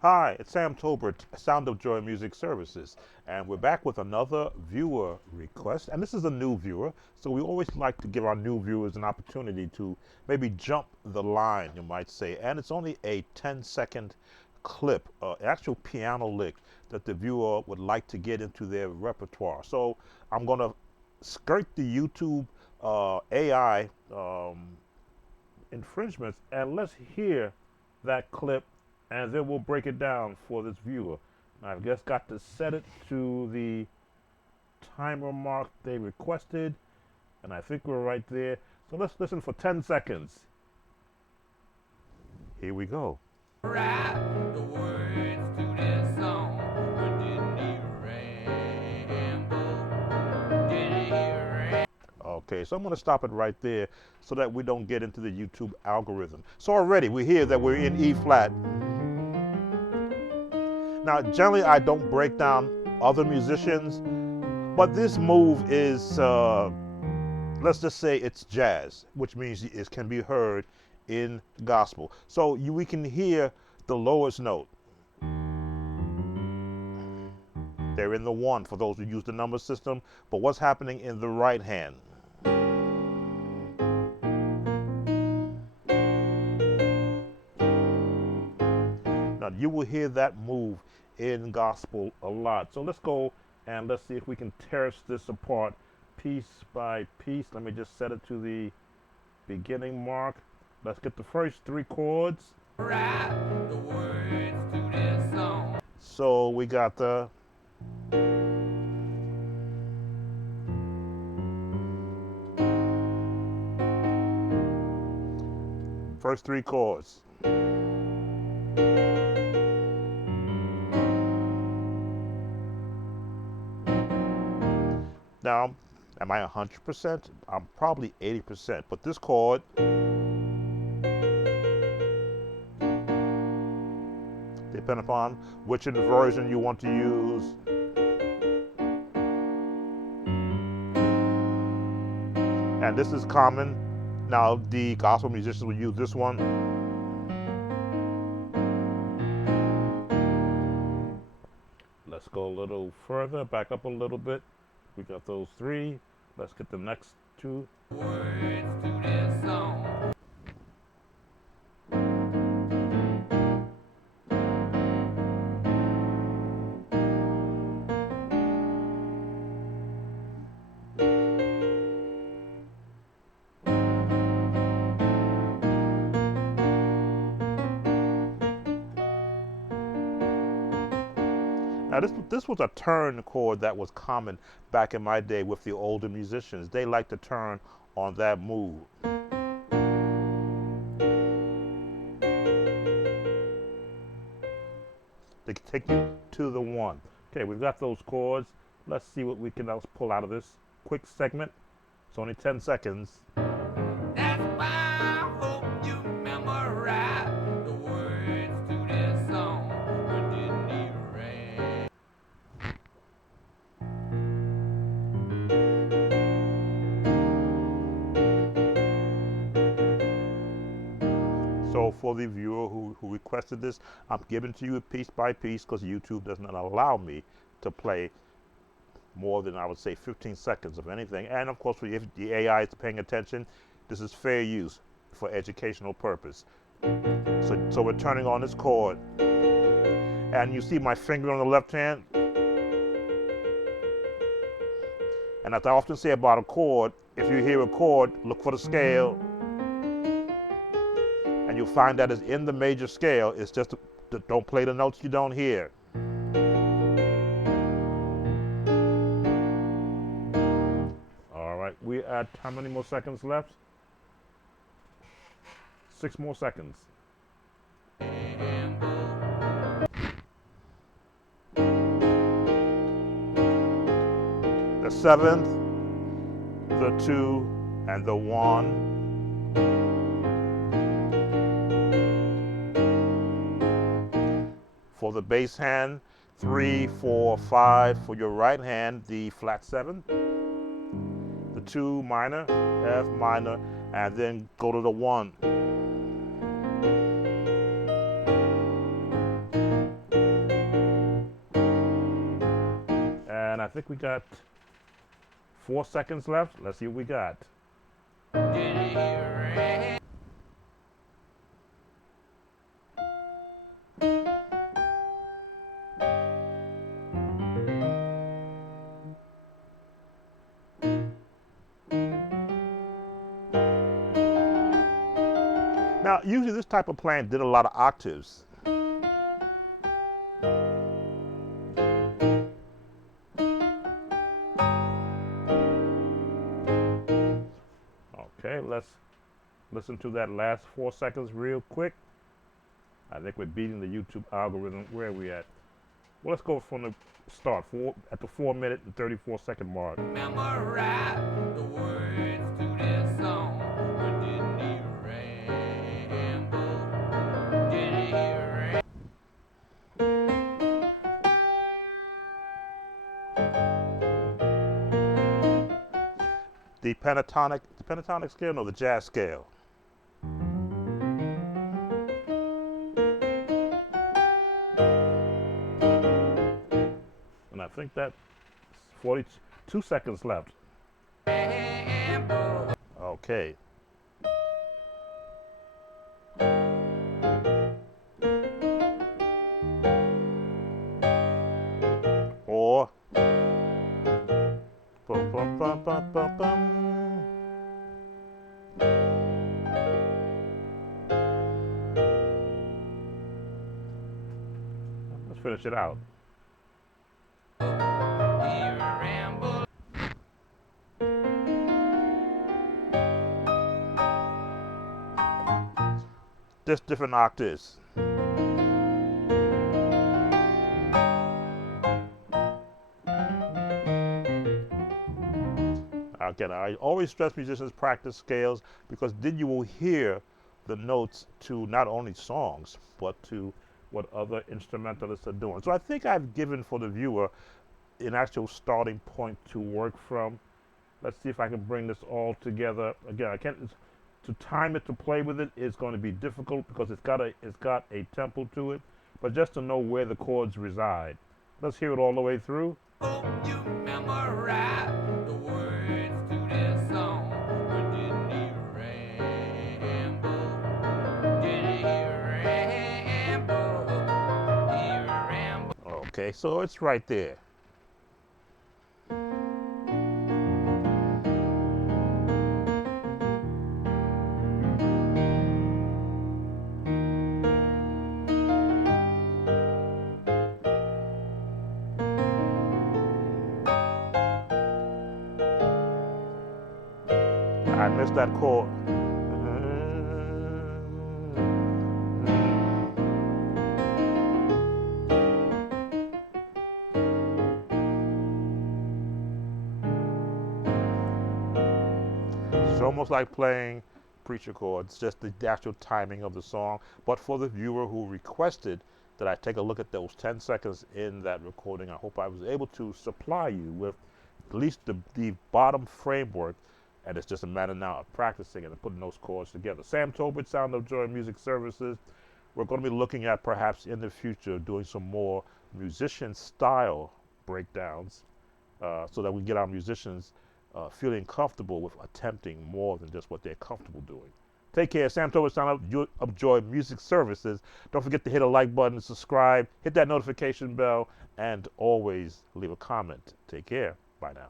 Hi, it's Sam Tolbert, Sound of Joy Music Services, and we're back with another viewer request. And this is a new viewer, so we always like to give our new viewers an opportunity to maybe jump the line, you might say. And it's only a 10-second clip, actual piano lick that the viewer would like to get into their repertoire. So I'm going to skirt the YouTube AI infringements, and let's hear that clip, and then we'll break it down for this viewer. I've just got to set it to the timer mark they requested, and I think we're right there. So let's listen for 10 seconds. Here we go. Write the words to this song, but didn't he ramble? Didn't he ramble? Okay, so I'm going to stop it right there so that we don't get into the YouTube algorithm. So already we hear that we're in E flat. Now, generally I don't break down other musicians, but this move is, let's just say it's jazz, which means it can be heard in gospel. So we can hear the lowest note. They're in the one for those who use the number system, but what's happening in the right hand? Now, you will hear that move in gospel a lot. So let's go and let's see if we can terrace this apart piece by piece. Let me just set it to the beginning mark. Let's get the first three chords. Write the words to this song. So we got the first three chords. Now, am I 100%? I'm probably 80%, but this chord, depending upon which inversion you want to use. And this is common. Now, the gospel musicians will use this one. Let's go a little further, back up a little bit. We got those three. Let's get the next two. Words to this song. Now this was a turn chord that was common back in my day with the older musicians. They like to turn on that move. They can take you to the one. Okay, we've got those chords. Let's see what we can else pull out of this quick segment. It's only 10 seconds. That's why I hope you memorize the words to this song. But didn't he rain? So for the viewer who requested this, I'm giving to you piece by piece because YouTube does not allow me to play more than, I would say, 15 seconds of anything. And of course, if the AI is paying attention, this is fair use for educational purpose. So we're turning on this chord. And you see my finger on the left hand. And as I often say about a chord, if you hear a chord, look for the scale. And you'll find that it's in the major scale. It's just, don't play the notes you don't hear. All right, we're at how many more seconds left? 6 more seconds. The seventh, the two, and the one. For the bass hand, 3, 4, 5. For your right hand, the flat 7, the 2 minor, F minor, and then go to the 1. think we got 4 seconds left. Let's see what we got. Now, usually this type of playing did a lot of octaves. Okay, let's listen to that last 4 seconds real quick. I think we're beating the YouTube algorithm. Where are we at? Well, let's go from the start. At the 4 minute and 34-second mark. Memorize the words to this song. But didn't he ramble? Didn't he ramble? The pentatonic scale, no, the jazz scale. And I think that's 42 seconds left. Okay. Or bum, bum, bum, bum, bum, bum. Let's finish it out. Just different octaves. Again, I always stress musicians practice scales because then you will hear the notes to not only songs, but to what other instrumentalists are doing. So I think I've given for the viewer an actual starting point to work from. Let's see if I can bring this all together. Again, I can't, to time it, to play with it is going to be difficult because it's got a tempo to it, but just to know where the chords reside. Let's hear it all the way through. Hope you memorize the words to this song. But didn't he ramble? Didn't he ramble? He rambled. Okay, so it's right there. I missed that chord. It's almost like playing preacher chords, just the actual timing of the song. But for the viewer who requested that I take a look at those 10 seconds in that recording, I hope I was able to supply you with at least the bottom framework, and it's just a matter now of practicing it and putting those chords together. Sam Tolbert, Sound of Joy Music Services. We're going to be looking at perhaps in the future doing some more musician style breakdowns so that we get our musicians feeling comfortable with attempting more than just what they're comfortable doing. Take care. Sam Tolbert, Sound of Joy Music Services. Don't forget to hit a like button, subscribe, hit that notification bell, and always leave a comment. Take care. Bye now.